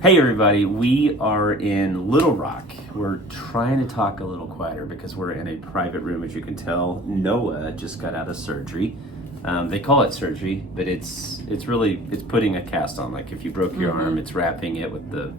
Hey everybody, we are in Little Rock. We're trying to talk a little quieter because we're in a private room, as you can tell. Noah just got out of surgery. They call it surgery, but it's putting a cast on. Like if you broke your arm, it's wrapping it with the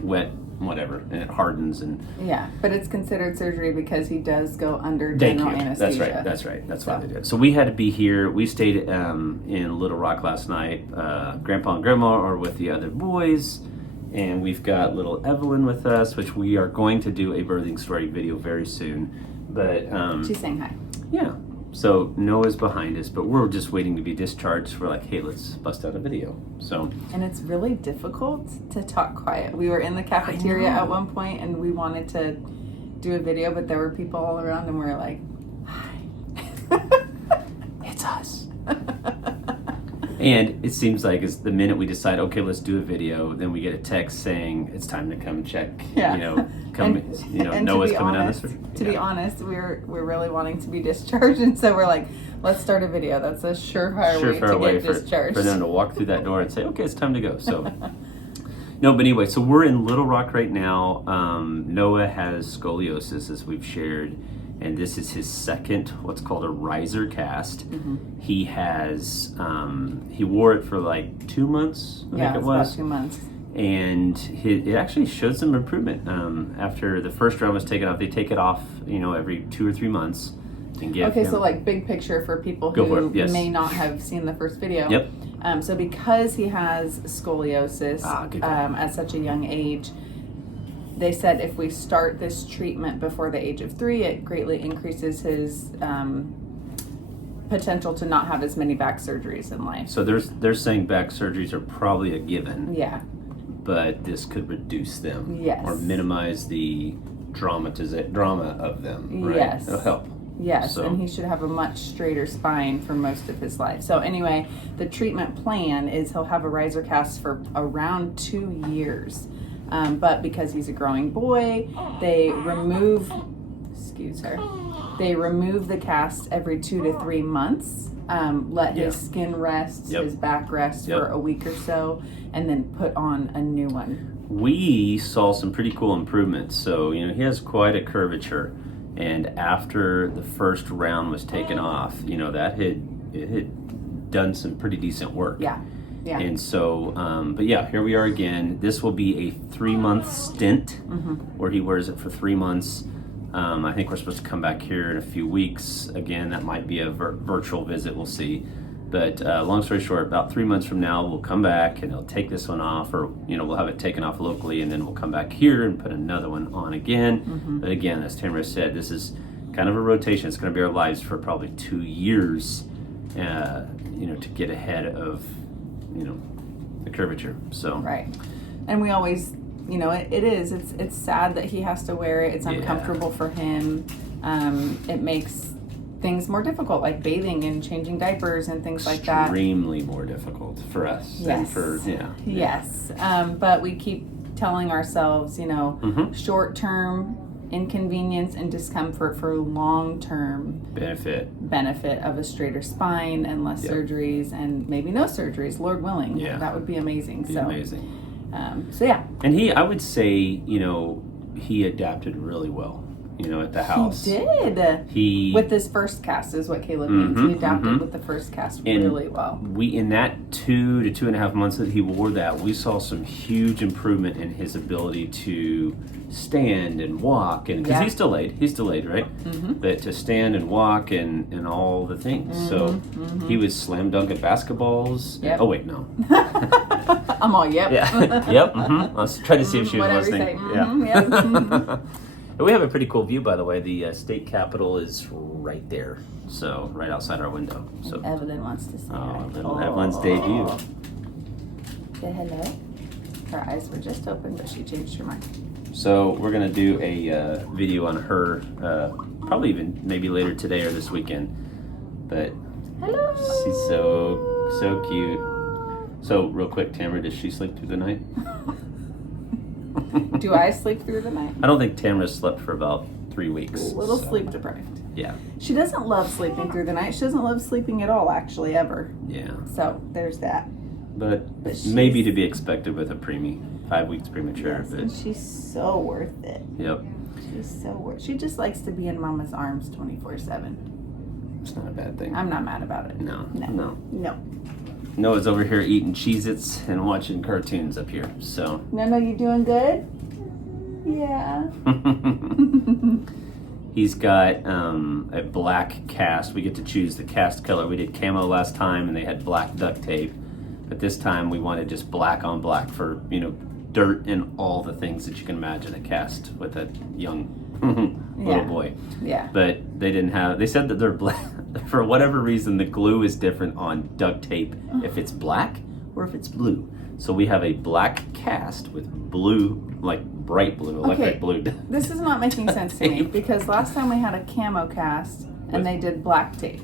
wet whatever, and it hardens and yeah. But it's considered surgery because he does go under general anesthesia. That's right. That's why they do it. So we had to be here. We stayed in Little Rock last night. Grandpa and Grandma are with the other boys. And we've got little Evelyn with us, which we are going to do a birthing story video very soon. But she's saying hi. Yeah. So Noah's behind us, but we're just waiting to be discharged. We're like, hey, let's bust out a video. So. And it's really difficult to talk quiet. We were in the cafeteria at one point, and we wanted to do a video, but there were people all around, and we were like, hi. It's us. And it seems like it's the minute we decide, okay, let's do a video, then we get a text saying it's time to come check. Yeah. Noah's coming out of this. To be honest, we're really wanting to be discharged, and so we're like, let's start a video. That's a surefire way to get discharged. For them to walk through that door and say, okay, it's time to go. So. No, but anyway, so we're in Little Rock right now. Noah has scoliosis, as we've shared. And this is his second, what's called a riser cast. Mm-hmm. He has, he wore it for like 2 months, I think it was. About 2 months. And it actually showed some improvement. After the first round was taken off, they take it off, every 2 or 3 months. And give him, so like big picture for people who may not have seen the first video. Yep. So because he has scoliosis at such a young age, they said if we start this treatment before the age of 3, it greatly increases his potential to not have as many back surgeries in life. So they're saying back surgeries are probably a given. Yeah. But this could reduce them. Yes. Or minimize the drama of them. Right? Yes. It'll help. Yes, and he should have a much straighter spine for most of his life. So anyway, the treatment plan is he'll have a riser cast for around 2 years. But because he's a growing boy, they remove the cast every 2 to 3 months, let his skin rest, his back rest for a week or so, and then put on a new one. We saw some pretty cool improvements. So, he has quite a curvature. And after the first round was taken off, that had done some pretty decent work. Yeah. Yeah. And so, but yeah, here we are again. This will be a 3-month stint where he wears it for 3 months. I think we're supposed to come back here in a few weeks. Again, that might be a virtual visit. We'll see. But long story short, about 3 months from now, we'll come back and they'll take this one off, or we'll have it taken off locally, and then we'll come back here and put another one on again. But again, as Tamara said, this is kind of a rotation. It's going to be our lives for probably 2 years, to get ahead of the curvature. So right. And we always, it's sad that he has to wear it. It's uncomfortable for him. It makes things more difficult, like bathing and changing diapers and things like that. Extremely more difficult for us than for, Yes. But we keep telling ourselves, short-term inconvenience and discomfort for long-term benefit of a straighter spine and less surgeries, and maybe no surgeries, Lord willing. That would be amazing. And I would say, he adapted really well, at the house. He did. With his first cast is what Caleb means. He adapted with the first cast really well. We, in that 2 to 2.5 months that he wore that, we saw some huge improvement in his ability to stand and walk, and because he's delayed, right? But to stand and walk and all the things. So he was slam dunking basketballs. Oh wait, no. I'm all yep. Yeah. Yep. I was trying to see if she was listening. We have a pretty cool view, by the way. The state capitol is right there, so right outside our window. So Evelyn wants to see Evelyn's debut. Say hello. Her eyes were just open, but she changed her mind. So we're gonna do a video on her, probably even maybe later today or this weekend. But hello. She's so cute. So real quick, Tamara, does she sleep through the night? Do I sleep through the night? I don't think Tamara slept for about 3 weeks. A little sleep deprived. Yeah. She doesn't love sleeping through the night. She doesn't love sleeping at all, actually, ever. Yeah. So there's that. But maybe to be expected with a preemie. 5 weeks premature. Yes, but and she's so worth it. Yep. She's so worth. She just likes to be in Mama's arms 24/7. It's not a bad thing. I'm not mad about it. No. No, you doing good? Yeah. He's got a black cast. We get to choose the cast color. We did camo last time, and they had black duct tape. But this time we wanted just black on black for, dirt and all the things that you can imagine a cast with a young little boy. Yeah. But they didn't have. They said that they're black. For whatever reason, the glue is different on duct tape if it's black or if it's blue. So we have a black cast with blue, like bright blue, electric blue. This is not making sense to me because last time we had a camo cast and they did black tape.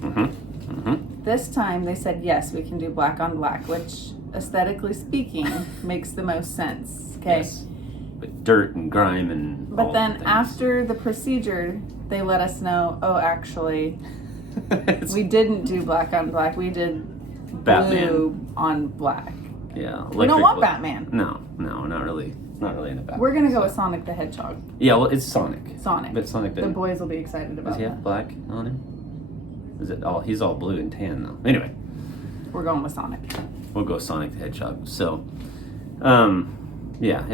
This time they said, yes, we can do black on black, which aesthetically speaking makes the most sense. Okay. Yes. With dirt and grime and But then after the procedure, they let us know, actually, we didn't do black on black. We did blue on black. Yeah. We don't want Batman. No, not really. It's not really in the Batman. We're going to go with Sonic the Hedgehog. Yeah, well, it's Sonic. But Sonic the boys will be excited about Does he have black on him? Is it all? He's all blue and tan though. Anyway. We're going with Sonic. We'll go Sonic the Hedgehog. So, yeah,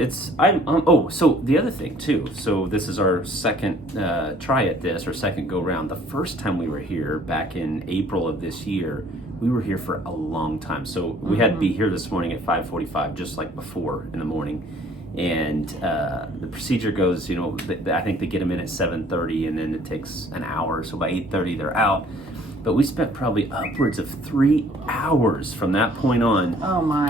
so the other thing too. So this is our second try at this, or second go round. The first time we were here back in April of this year, we were here for a long time. So we had to be here this morning at 5:45, just like before in the morning. And the procedure goes, I think they get them in at 7:30, and then it takes an hour. So by 8:30 they're out. But we spent probably upwards of 3 hours from that point on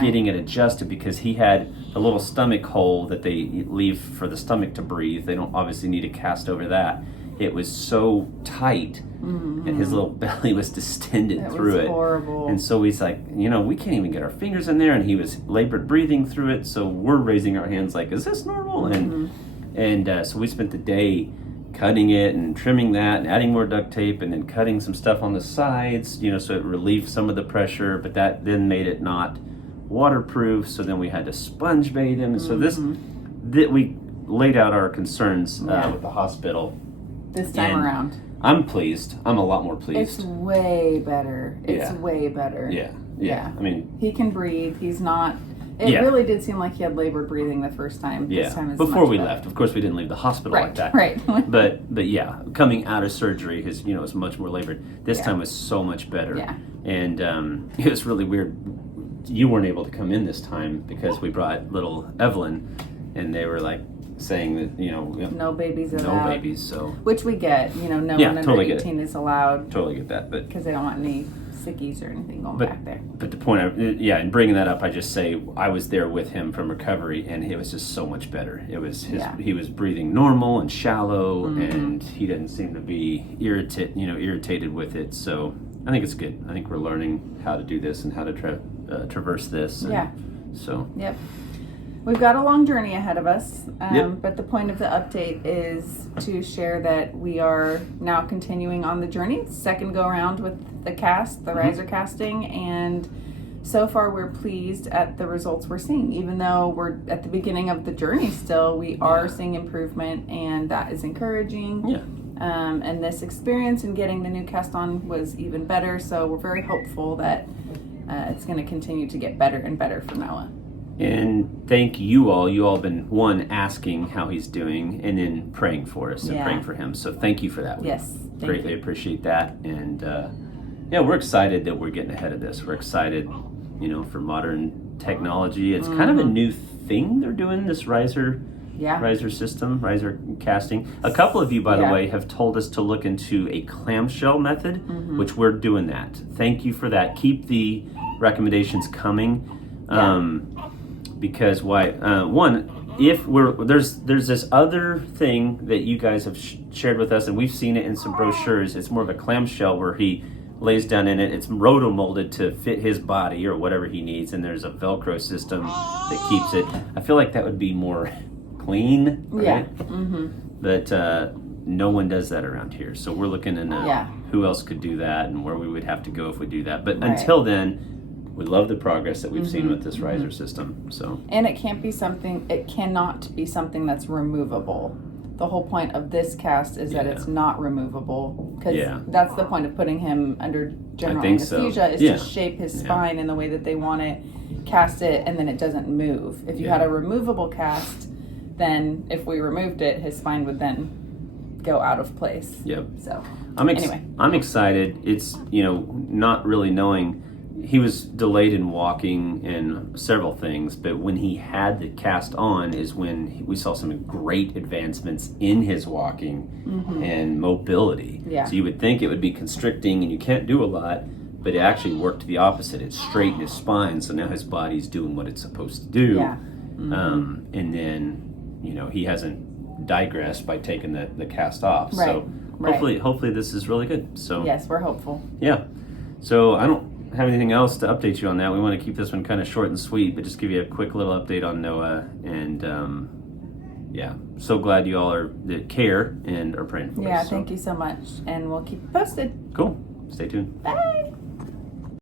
getting it adjusted, because he had a little stomach hole that they leave for the stomach to breathe. They don't obviously need a cast over that. It was so tight, and his little belly was distended through it. It was horrible. And so he's like, we can't even get our fingers in there, and he was labored breathing through it. So we're raising our hands like, is this normal? And so we spent the day cutting it and trimming that and adding more duct tape and then cutting some stuff on the sides, so it relieved some of the pressure, but that then made it not waterproof. So then we had to sponge bathe him. And so we laid out our concerns with the hospital. This time around. I'm pleased. I'm a lot more pleased. It's way better. It's way better. Yeah. I mean, he can breathe. He's not. It really did seem like he had labored breathing the first time. Yeah. This time is before we better. left. Of course, we didn't leave the hospital like that. Right. But yeah, coming out of surgery, his was much more labored. This time was so much better. Yeah. And it was really weird. You weren't able to come in this time because we brought little Evelyn, and they were like saying that no babies allowed. No babies. So which we get. No one under totally 18 is allowed. Totally get that, but because they don't want any sickies or anything going back there. But the point, in bringing that up, I just say I was there with him from recovery, and it was just so much better. It was he was breathing normal and shallow, and he didn't seem to be irritated with it. So I think it's good. I think we're learning how to do this and how to traverse this. So. Yep. We've got a long journey ahead of us, but the point of the update is to share that we are now continuing on the journey. Second go around with the cast, the riser casting, and so far we're pleased at the results we're seeing. Even though we're at the beginning of the journey still, we are seeing improvement, and that is encouraging. Yeah. And this experience in getting the new cast on was even better, so we're very hopeful that it's going to continue to get better and better for Noah. And thank you all. You all have been, one, asking how he's doing, and then praying for us and praying for him. So thank you for that. Yes. Greatly appreciate that. And we're excited that we're getting ahead of this. We're excited, for modern technology. It's kind of a new thing they're doing, this riser system, riser casting. A couple of you, by the way, have told us to look into a clamshell method, which we're doing that. Thank you for that. Keep the recommendations coming. Because if there's this other thing that you guys have shared with us, and we've seen it in some brochures. It's more of a clamshell where he lays down in it. It's roto-molded to fit his body or whatever he needs, and there's a Velcro system that keeps it. I feel like that would be more clean, right? But no one does that around here, so we're looking into who else could do that and where we would have to go if we do that. But until then, we love the progress that we've seen with this riser system. So, and it cannot be something that's removable. The whole point of this cast is that it's not removable, because that's the point of putting him under general anesthesia is to shape his spine in the way that they want it, cast it, and then it doesn't move. If you had a removable cast, then if we removed it, his spine would then go out of place. So anyway, I'm excited. It's, not really knowing. He was delayed in walking and several things, but when he had the cast on is when we saw some great advancements in his walking and mobility. So you would think it would be constricting and you can't do a lot, but it actually worked the opposite. It straightened his spine, so now his body's doing what it's supposed to do. And then, he hasn't digressed by taking the cast off. So hopefully this is really good. So yes, we're hopeful. Yeah. So I don't have anything else to update you on that. We want to keep this one kind of short and sweet, but just give you a quick little update on Noah. And so glad you all that care and are praying for us. Thank you so much, and we'll keep you posted. Cool. Stay tuned. Bye.